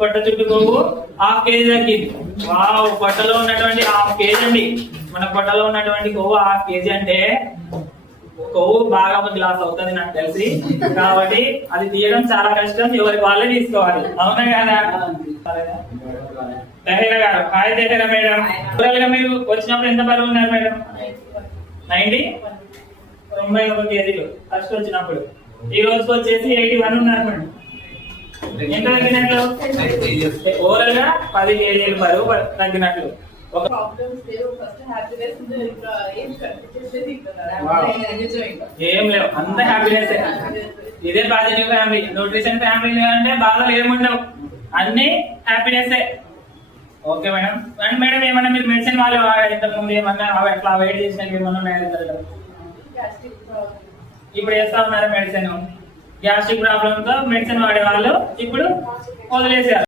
పొట్ట చుట్టూ కొవ్వు 1/2 kg తగ్గింది. వావ్, పొట్టలో ఉన్నటువంటి 1/2 kg అండి. మన పొట్టలో ఉన్నటువంటి కొవ్వు 1/2 kg అంటే కొవ్వు బాగా గ్లాస్ అవుతుంది నాకు తెలిసి. కాబట్టి అది తీయడం చాలా కష్టం, ఎవరికి వాళ్ళే తీసుకోవాలి. అవునా కదా? తహీరా గారు, హాయ్ తహీరా మేడం. మీరు వచ్చినప్పుడు ఎంత బరువు ఉన్నారు మేడం? 91 kg ఫస్ట్ వచ్చినప్పుడు. ఈ రోజుకి వచ్చేసి 81 ఉన్నారు మేడం. ఎంత తగ్గినట్లు? ఓవరాల్ గా 10 kg బరువు తగ్గినట్లు. ఏం లేవు, అంత హ్యాపీనెస్. ఇదే పాజిటివ్ ఫ్యామిలీ. న్యూట్రిషన్ ఫ్యామిలీ అంటే బాధలు ఏముండవు, అన్ని happiness. Okay madam. And madam, ఏమన్నా మీరు మెడిసిన్ వాళ్ళు ఇంతకు ముందు ఏమన్నా అట్లా వెయిట్ చేసినట్టు ఏమన్నా ఉన్నాయా? ఇప్పుడు వేస్తా ఉన్నారు మెడిసిన్. గ్యాస్ట్రిక్ ప్రాబ్లమ్ తో మెడిసిన్ వాడే వాళ్ళు ఇప్పుడు వదిలేసారు.